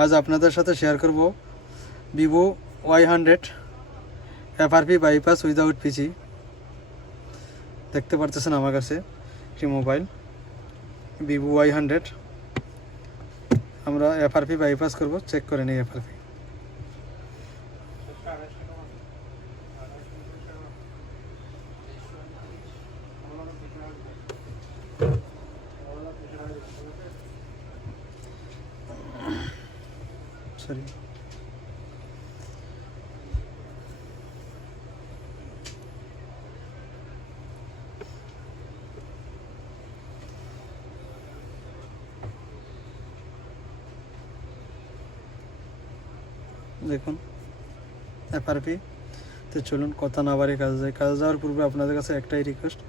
আজ আপনাদের সাথে শেয়ার করব vivo Y100 FRP bypass without PC. দেখতে পারতেছেন আমার কাছে একটি মোবাইল ভিভো Y100। আমরা FRP বাইপাস করব, চেক করে নিই FRP। সরি, দেখুন FRP। তো চলুন কথা না বাড়িয়ে কাজে যাই। কাজে যাওয়ার পূর্বে আপনাদের কাছে একটাই রিকোয়েস্ট,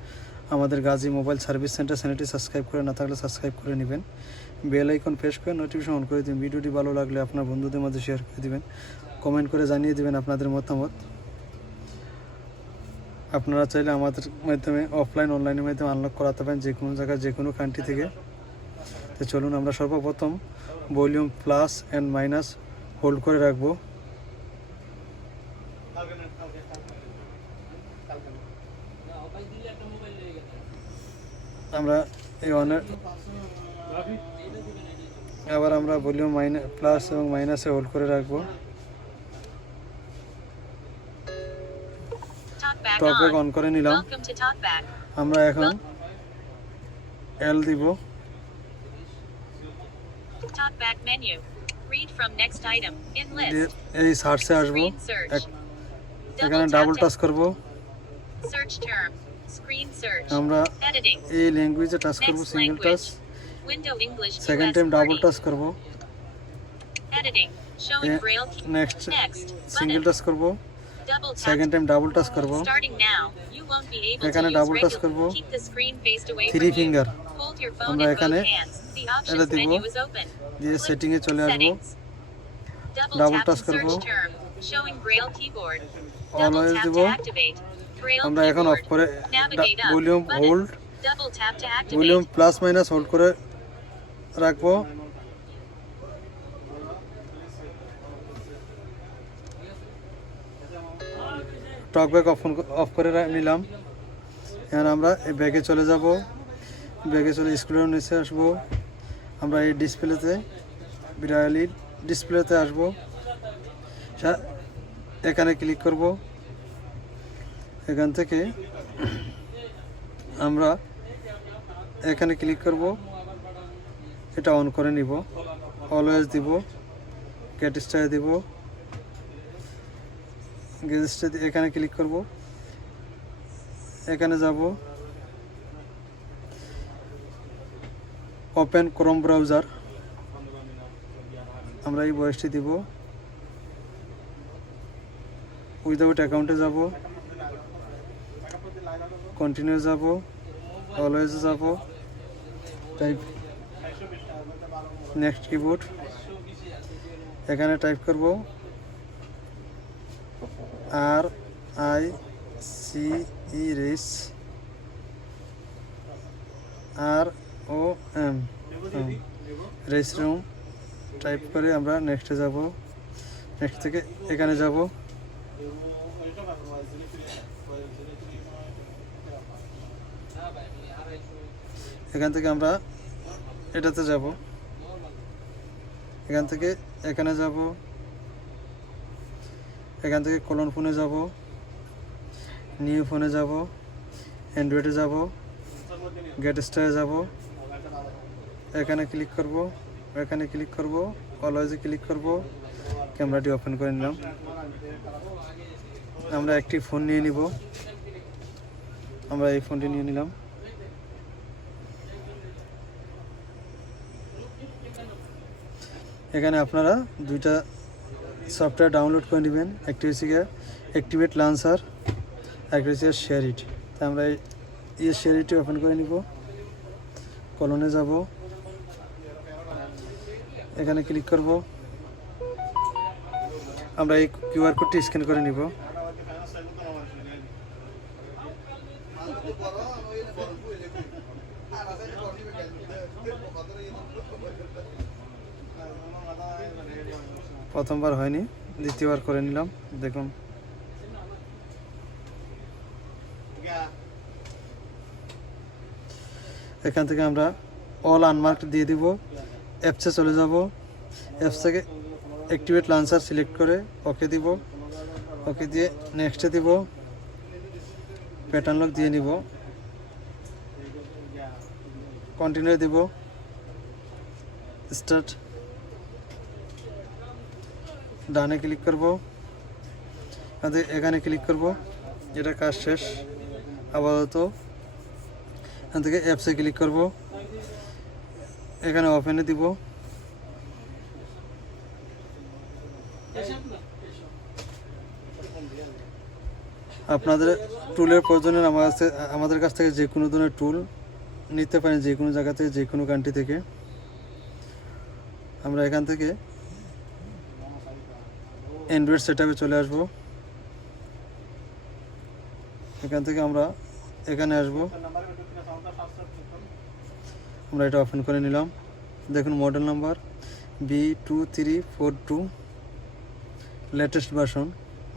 আমাদের গাজী মোবাইল সার্ভিস সেন্টার চ্যানেলটি সাবস্ক্রাইব করে না থাকলে সাবস্ক্রাইব করে নেবেন, বেল আইকন প্রেস করে নোটিফিকেশন অন করে দিন। ভিডিওটি ভালো লাগলে আপনার বন্ধুদের মধ্যে শেয়ার করে দিবেন, কমেন্ট করে জানিয়ে দিবেন আপনাদের মতামত। আপনারা চাইলে আমাদের মাধ্যমে অফলাইন অনলাইনের মাধ্যমে আনলক করাতে পারেন যে কোনো জায়গায় যে কোনো কান্ট্রি থেকে। তো চলুন আমরা সর্বপ্রথম volume plus and minus hold করে রাখবো। আমরা এই আবার আমরা ভলিউম প্লাস এবং মাইনাসে হোল্ড করে রাখবো। টকব্যাক অন করে নিলাম। আমরা এখন এল দিব। এই সার্চে আসবো, এখানে ডাবল টাচ করব। আমরা এই ল্যাঙ্গুয়েজে টাচ করব, single touch. Second time double touch করব, নেক্সট সিঙ্গেল টাচ করব, সেকেন্ড টাইম ডাবল টাচ করব। এখানে ডাবল টাচ করব, থ্রি ফিঙ্গার আমরা এখানে এটা দিব, দিয়ে সেটিংয়ে চলে আসবো, ডাবল টাচ করব, অলওয়েজ দিব। আমরা এখন অফ করে volume hold, volume plus minus hold করে রাখবো। টকব্যাক অফ করে নিলাম। এখন আমরা এই ব্যাগে চলে যাব, ব্যাগে চলে স্ক্রিনের নিচে আসবো। আমরা এই ডিসপ্লেতে বিড়ালির ডিসপ্লেতে আসবো, এখানে ক্লিক করব। এখান থেকে আমরা এখানে ক্লিক করব, এটা অন করে নিব। অলওয়েজ দিব, গেট স্টার দিব, গেট স্টার এখানে ক্লিক করব। এখানে যাব, ওপেন ক্রোম ব্রাউজার, আমরা এই বয়সটি দিব। উইদাউট অ্যাকাউন্টে যাব, কন্টিনিউ যাব, অলওয়েজ যাব, টাইপ নেক্সট কিবোর্ড, এখানে টাইপ করব RICE race ROM race room type করে আমরা নেক্সটে যাব। নেক্সট থেকে এখানে যাব, এখান থেকে আমরা এটাতে যাব, এখান থেকে এখানে যাব, এখান থেকে কলন ফোনে যাব, নিউ ফোনে যাব, অ্যান্ড্রয়েডে যাব, গেট স্টারে যাব, এখানে ক্লিক করব, এখানে ক্লিক করব, অলওয়েজে ক্লিক করব। ক্যামেরাটি ওপেন করে নিলাম। আমরা একটি ফোন নিয়ে নিব, আমরা এই ফোনটি নিয়ে নিলাম। এখানে আপনারা দুইটা সফটওয়্যার ডাউনলোড করে নেবেন, একটি হচ্ছে অ্যাক্টিভেট লঞ্চার, একটা হচ্ছে শেয়ার ইট। তাই আমরা এই শেয়ার ইটটি ওপেন করে নিব। কলনে যাব, এখানে ক্লিক করব। আমরা এই কিউআর কোডটি স্ক্যান করে নিব। প্রথমবার হয়নি, দ্বিতীয়বার করে নিলাম। দেখুন এখান থেকে আমরা অল আনমার্ক দিয়ে দিব। অ্যাপসে চলে যাব। অ্যাপস থেকে অ্যাক্টিভেট লঞ্চার সিলেক্ট করে ওকে দিব। ওকে দিয়ে নেক্সটে দিব। প্যাটার্ন লক দিয়ে নিব। কন্টিনিউ দিব। স্টার্ট। ডানে ক্লিক করব। এখানে ক্লিক করব। এটা কাজ শেষ। আপাতত এখান থেকে অ্যাপসে ক্লিক করব। এখানে ওপেনে দিব। আপনাদের টুলের প্রয়োজনে আমাদের কাছ থেকে যে কোনো ধরনের টুল নিতে পারেন, যে কোনো জায়গা থেকে, যে কোনো কান্ট্রি থেকে। আমরা এখান থেকে অ্যান্ড্রয়েড সেটআপে চলে আসব। এখান থেকে আমরা এখানে আসব। আমরা এটা ওপেন করে নিলাম। দেখুন model number B2342 latest version.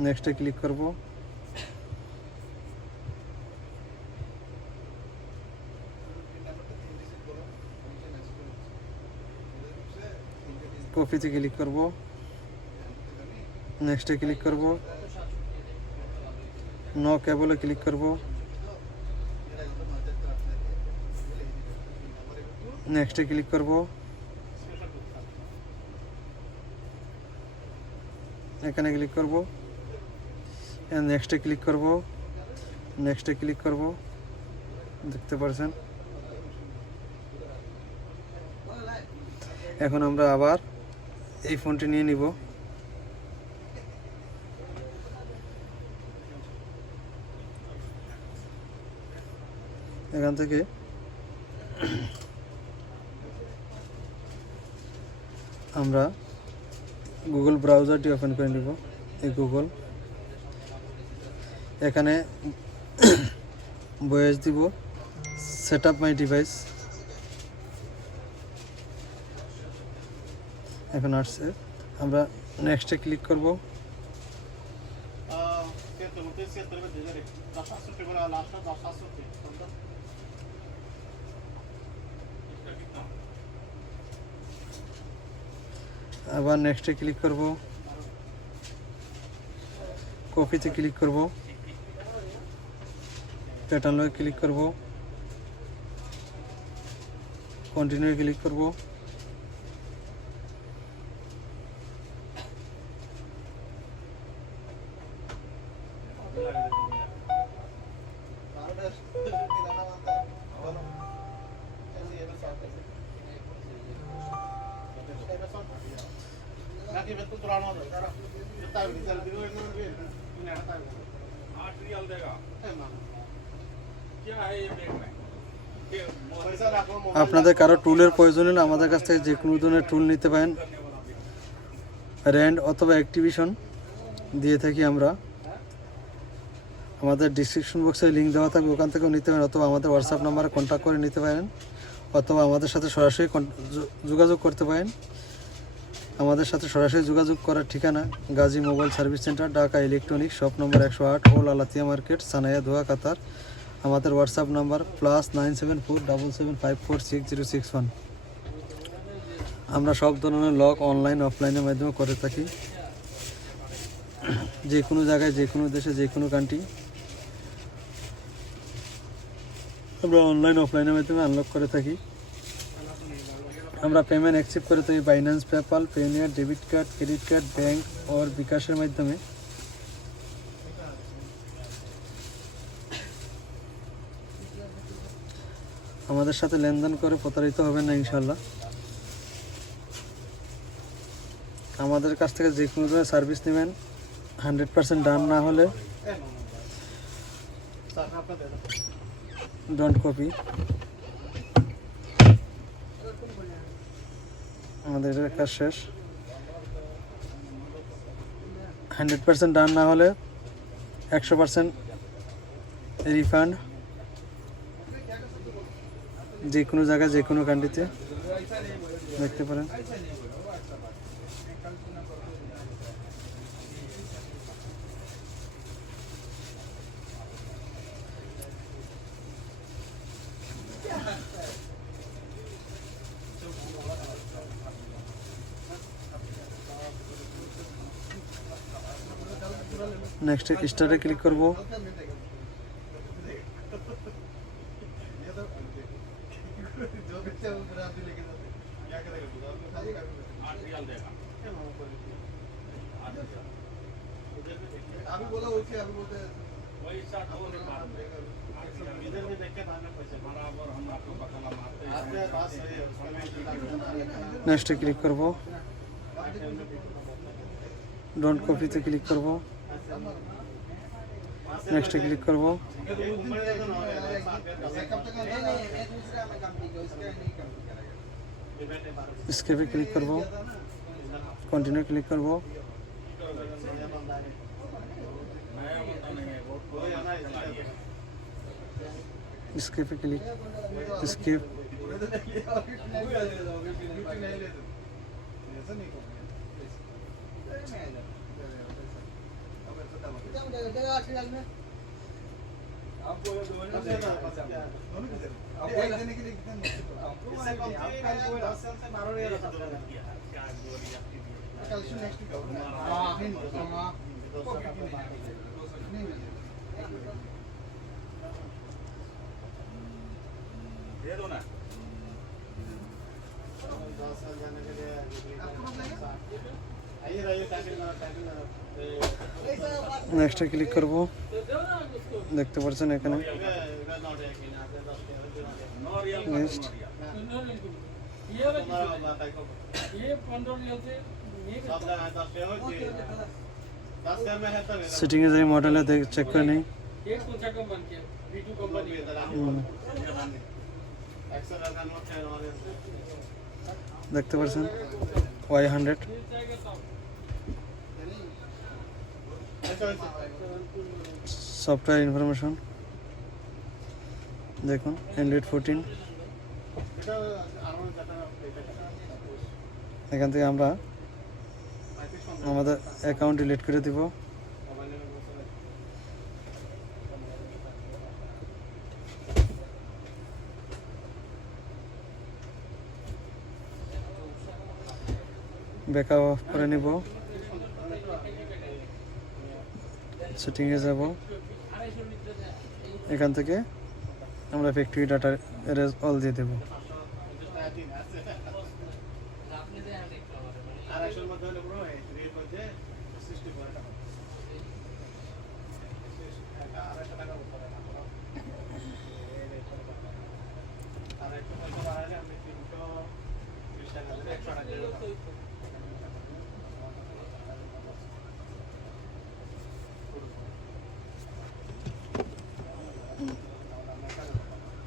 নেক্সটে ক্লিক করব। কপিতে ক্লিক করব। নেক্সটে ক্লিক করব। নো কেবলে ক্লিক করব। নেক্সটে ক্লিক করব। এখানে ক্লিক করব। নেক্সটে ক্লিক করব। নেক্সটে ক্লিক করব। দেখতে পাচ্ছেন। এখন আমরা আবার এই ফোনটি নিয়ে নিব। এখান থেকে আমরা গুগল ব্রাউজারটি ওপেন করে নিব। এই গুগল, এখানে ভয়েস দিব সেট আপ মাই ডিভাইস। এখন আসছে, আমরা নেক্সটে ক্লিক করব। আবার নেক্সটে ক্লিক করব। কপিতে ক্লিক করব। প্যাটার্ন লকে ক্লিক করব। কন্টিনিউ ক্লিক করব। আপনাদের কারো টুলের প্রয়োজন হলে আমাদের কাছ থেকে যে কোনো ধরনের টুল নিতে পারেন। র্যান্ড অথবা অ্যাক্টিভিশন দিয়ে থাকি আমরা। আমাদের ডিসক্রিপশন বক্সে লিঙ্ক দেওয়া থাকবে, ওখান থেকেও নিতে পারেন, অথবা আমাদের হোয়াটসঅ্যাপ নাম্বারে কন্ট্যাক্ট করে নিতে পারেন, অথবা আমাদের সাথে সরাসরি যোগাযোগ করতে পারেন। আমাদের সাথে সরাসরি যোগাযোগ করার ঠিকানা Gazi mobile service centre, Dhaka electronic, shop number 108, ওল আলাতিয়া মার্কেট, সানায়া, দোহা, কাতার। আমাদের হোয়াটসঅ্যাপ নাম্বার +97477546061। আমরা সব ধরনের লক অনলাইন অফলাইনের মাধ্যমে করে থাকি। যে কোনো জায়গায়, যে কোনো দেশে, যে কোনো কান্ট্রি আমরা অনলাইন অফলাইনের মাধ্যমে আনলক করে থাকি। আমরা পেমেন্ট অ্যাকসেপ্ট করে থাকি Binance, PayPal, Payoneer, debit card, credit card, bank or বিকাশের মাধ্যমে। আমাদের সাথে লেনদেন করে প্রতারিত হবেন না ইনশাল্লাহ। আমাদের কাছ থেকে যে কোনো ধরনের সার্ভিস নেবেন 100% ডান না হলে ডোন্ট কপি। আমাদের কাজ শেষ। 100% ডান না হলে 100% রিফান্ড, যে কোনো জায়গায়, যে কোনো কান্ট্রিতে। দেখতে পারেন। নেক্সট স্টারে ক্লিক করব। নেক্সটে ক্লিক করব। ডোন্ট কপিতে ক্লিক করব। নেক্সটে ক্লিক করব। স্কেপে ক্লিক করব। কন্টিনিউ ক্লিক করব। স্কেপে ক্লিক স্কেপ নেক্সটে ক্লিক করব। দেখতে পাচ্ছেন এখানে নেক্সট সেটিংয়ে যাই মডেলে চেক করে নিই। দেখতে পাচ্ছেন Y100 সফটওয়্যার ইনফরমেশন দেখুন Android 14। এখান থেকে আমরা আমাদের অ্যাকাউন্ট ডিলিট করে দিব। ব্যাকআপ অফ করে নিব। সেটিংয়ে যাব। এখান থেকে আমরা ফ্যাক্টরি ডাটা এরেজ অল দিয়ে দেব।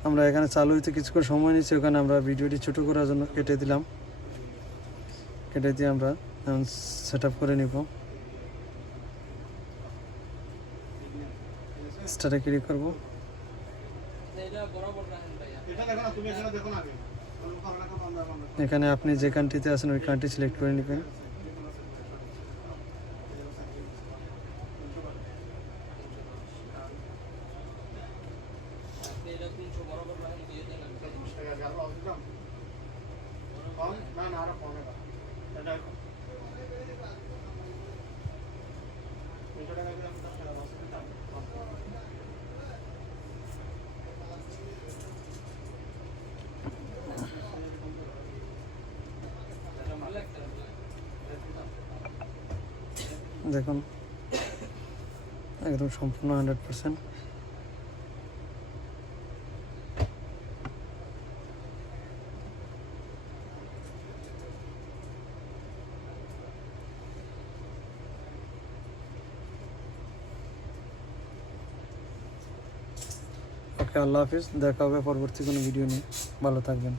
আমরা এখানে চালু হইতে কিছু করে সময় নিচ্ছি, ওখানে আমরা ভিডিওটি ছোট করার জন্য কেটে দিলাম। কেটে দিয়ে আমরা সেট আপ করে নিব। স্টারে ক্লিক করব। এখানে আপনি যে কান্ট্রিতে আছেন ওই কান্ট্রি সিলেক্ট করে নেবেন। দেখুন একদম সম্পূর্ণ 100%। ওকে, আল্লাহ হাফিজ। দেখা হবে পরবর্তী কোনো ভিডিও নিয়ে। ভালো থাকবেন।